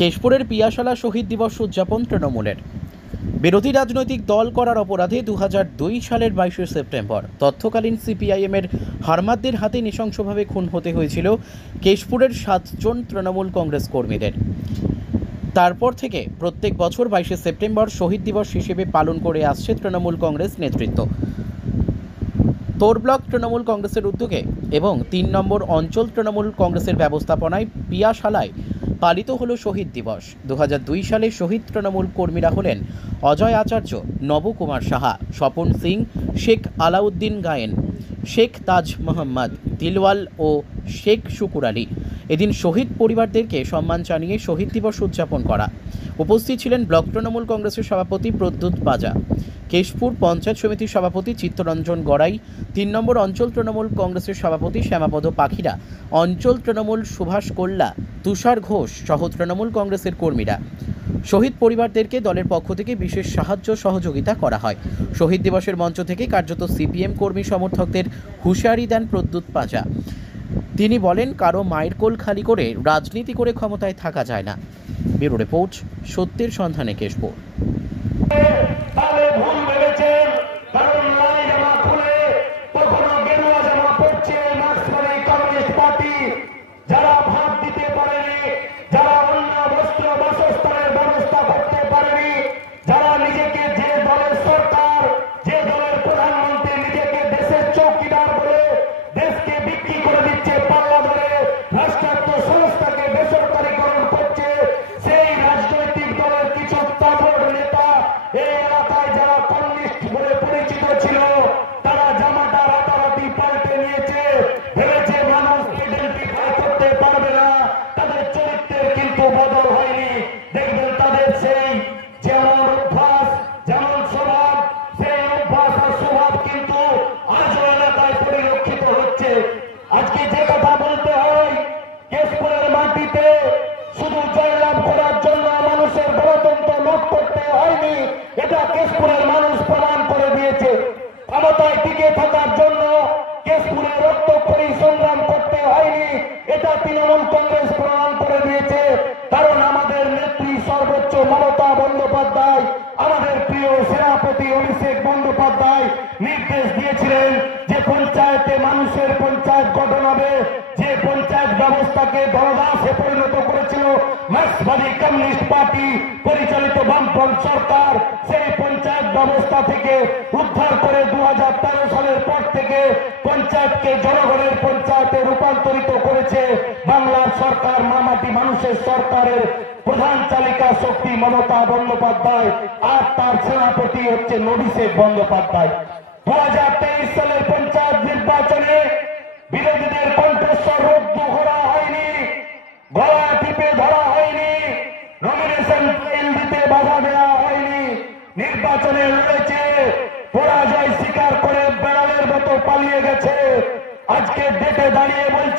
কেশপুরের পিয়াশালা শহীদ দিবস উদযাপন তৃণমূলের। বিরোধী রাজনৈতিক দল করার অপরাধে 2002 সালের 22শে সেপ্টেম্বর তৎকালীন সিপিআইএমের হারমাদদের হাতে নৃশংসভাবে খুন হতে হয়েছিল কেশপুরের 7 জন তৃণমূল কংগ্রেস কর্মীদের। তারপর থেকে প্রত্যেক বছর 22শে সেপ্টেম্বর শহীদ দিবস হিসেবে পালন করে আসছে তৃণমূল কংগ্রেস নেতৃত্ব। তোর ব্লক তৃণমূল কংগ্রেসের উদ্যোগে এবং 3 নম্বর অঞ্চল তৃণমূল কংগ্রেসের ব্যবস্থাপনায় পিয়াশালায় পালিত হলো শহীদ দিবস। 2002 সালে শহীদ তৃণমূল কর্মীরা হলেন অজয় আচার্য, নবকুমার সাহা, স্বপন সিং, শেখ আলাউদ্দিন গায়েন, শেখ তাজ মোহাম্মদ, দিলওয়াল ও শেখ শুকুর আলী। এদিন শহীদ পরিবারদেরকে সম্মান জানিয়ে শহীদ দিবস উদযাপন করা। উপস্থিত ছিলেন ব্লক তৃণমূল কংগ্রেসের সভাপতি প্রদ্যুৎ বাজা, কেশপুর পঞ্চায়েত সমিতির সভাপতি চিত্তরঞ্জন গড়াই, 3 নম্বর অঞ্চল তৃণমূল কংগ্রেসের সভাপতি শ্যামাপদ পাখিরা, অঞ্চল তৃণমূল সুভাষ কোল্লা, তুষার ঘোষ সহ তৃণমূল কংগ্রেসের কর্মীরা। শহীদ পরিবারদেরকে দলের পক্ষ থেকে বিশেষ সাহায্য সহযোগিতা করা হয়। শহীদ দিবসের মঞ্চ থেকে কার্যত সিপিএম কর্মী সমর্থকদের হুঁশিয়ারি দেন প্রদ্যুৎ বাজা। তিনি বলেন, কারো মায়ের কোল খালি করে রাজনীতি করে ক্ষমতায় থাকা যায় না। ব্যুরো রিপোর্ট, সত্যের সন্ধানে কেশপুর। যারা ভাত দিতে পারেনি, যারা অন্য বস্ত্র বাসস্থানের ব্যবস্থা করতে পারেনি, যারা নিজেকে যে দলের সরকার, যে দলের প্রধানমন্ত্রী নিজেকে দেশের চৌকিদার বলে দেশকে বিক্রি করে দিচ্ছে, পাল্লা ধরে রাষ্ট্রায়ত্ত সংস্থাকে বেসরকারীকরণ করছে, সেই রাজনৈতিক দলের কিছু তাগড় নেতা এই এলাকায় যারা কমিউনিস্ট বলে পরিচিত ছিল, তারা জামাটা রাতারাতি পাল্টে নিয়েছে। ভেবেছে মানুষ আইডেন্টিফাই করতে পারবে না, তাদের চরিত্রের কিন্তু বদল হয়নি। দেখবেন তাদের সেই যেমন অভ্যাস, যেমন স্বভাব, সেই অভ্যাস আর স্বভাব কিন্তু আজও এলাকায় পরিলক্ষিত হচ্ছে। আজকে যে কথা বলতে হয়, কেশপুরের মাটিতে শুধু জয়লাভ করার জন্য মানুষের গণতন্ত্র লুট করতে হয়নি, এটা কেশপুরের মানুষ প্রমাণ করে দিয়েছে। ক্ষমতায় টিকে থাকার জন্য কেশপুরে রক্তক্ষয়ী সংগ্রাম করতে হয়নি, এটা তৃণমূল কংগ্রেস প্রমাণ করে দিয়েছে। কারণ আমাদের নেত্রী সর্বোচ্চ মমতা বন্দ্যোপাধ্যায়, আমাদের প্রিয় সেনাপতি অভিষেক বন্দ্যোপাধ্যায় নির্দেশ দিয়েছিলেন যে পঞ্চায়েতে মানুষের পঞ্চায়েত গঠন হবে। যে পঞ্চায়েত ব্যবস্থাকে দলদাসে পরিণত করেছিল মার্ক্সবাদী কমিউনিস্ট পার্টি পরিচালিত বামফ্রন্ট সরকার, সেই পঞ্চায়েত ব্যবস্থা থেকে উদ্ধার করে 2013 সালের পর থেকে পঞ্চায়েতকে জনগণের পঞ্চায়েতে রূপান্তরিত করেছে বাংলার সরকার, মামাটি মানুষের সরকারের প্রধান চালিকা শক্তি মমতা বন্দ্যোপাধ্যায়, আর তার সেনাপতি হচ্ছে অভিষেক বন্দ্যোপাধ্যায়। 2023 সালের পঞ্চায়েত নির্বাচনে বিরোধীদের কণ্ঠস্বর রুদ্ধ করা হয়নি, গলা টিপে ধরা হয়নি, নমিনেশন ফাইল দিতে বাধা দেওয়া হয়নি। নির্বাচনে লড়েছে, পরাজয় স্বীকার করে বেড়ালের মতো পালিয়ে গেছে। আজকে ডেটে দাঁড়িয়ে বলছে